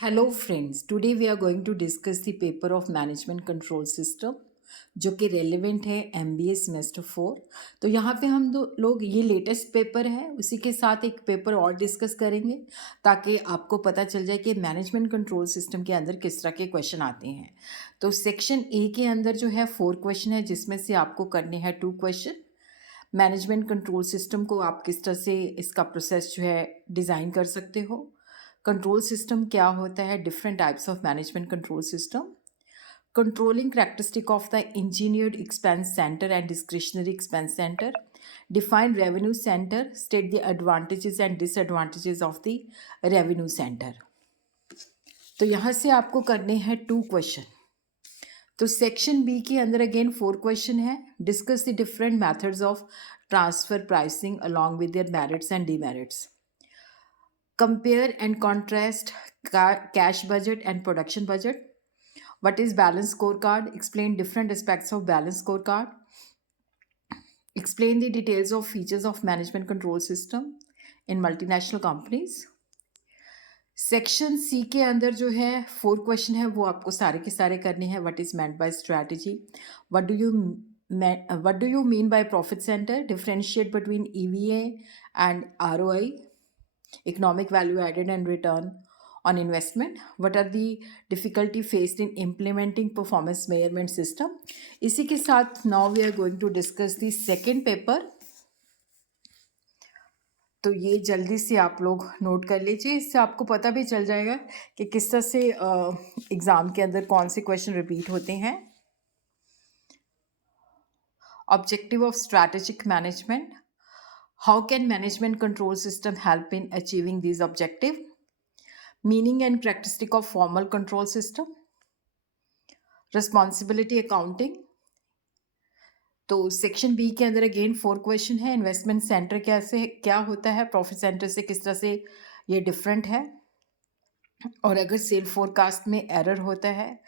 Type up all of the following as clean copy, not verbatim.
Hello friends, today we are going to discuss the paper of Management Control System जो कि relevant है MBA semester 4। तो यहाँ पे हम दो लोग ये लेटेस्ट पेपर है उसी के साथ एक पेपर और डिस्कस करेंगे ताकि आपको पता चल जाए कि मैनेजमेंट कंट्रोल सिस्टम के अंदर किस तरह के क्वेश्चन आते हैं। तो सेक्शन ए के अंदर जो है 4 क्वेश्चन है जिसमें से आपको करने हैं 2 क्वेश्चन। मैनेजमेंट कंट्रोल सिस्टम को आप किस तरह से इसका प्रोसेस जो है डिज़ाइन कर सकते हो। कंट्रोल सिस्टम क्या होता है, different types of management control system, controlling characteristic of the engineered expense center and discretionary expense center, define revenue center, state the advantages and disadvantages of the revenue center। तो यहाँ से आपको करने हैं 2 question. तो सेक्शन बी के अंदर again 4 question है। Discuss the different methods of transfer pricing along with their merits and demerits, compare and contrast cash budget and production budget, what is balance scorecard, explain different aspects of balance scorecard, explain the details of features of management control system in multinational companies। Section C के अंदर जो है 4 question है वो आपको सारे के सारे करने हैं। What is meant by strategy, what do you mean by profit centre, differentiate between EVA and ROI, economic value added and return on investment, what are the difficulty faced in implementing performance measurement system। इसी के साथ now we are going to discuss the second paper। तो ये जल्दी से आप लोग note कर लीजिए, इससे आपको पता भी चल जाएगा कि किस तरह से एग्ज़ाम के अंदर कौन से क्वेश्चन रिपीट होते हैं। Objective of strategic management, how can management control system help in achieving this objective, meaning and characteristic of formal control system, responsibility accounting. तो सेक्शन बी के अंदर अगेन 4 क्वेश्चन है। इन्वेस्टमेंट सेंटर कैसे क्या होता है, प्रॉफिट सेंटर से किस तरह से ये डिफरेंट है, और अगर सेल फोरकास्ट में एरर होता है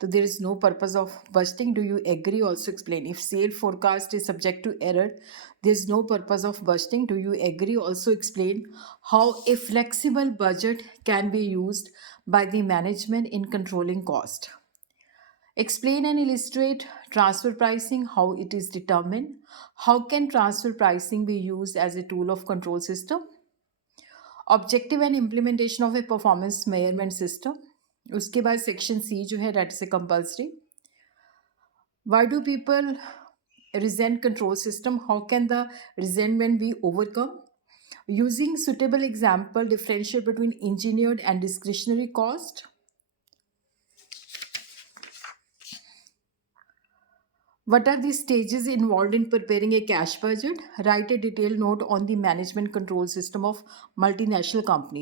तो there is no purpose of budgeting, do you agree, also explain. If sale forecast is subject to error there is no purpose of budgeting, do you agree, also explain how a flexible budget can be used by the management in controlling cost. Explain and illustrate transfer pricing, how it is determined, how can transfer pricing be used as a tool of control system, objective and implementation of a performance measurement system। उसके बाद section C जो है date से compulsory, why do people resent control system, how can the resentment be overcome, using suitable example differentiate between engineered and discretionary cost। What are the stages involved in preparing a cash budget? Write a detailed note on the management control system of multinational companies।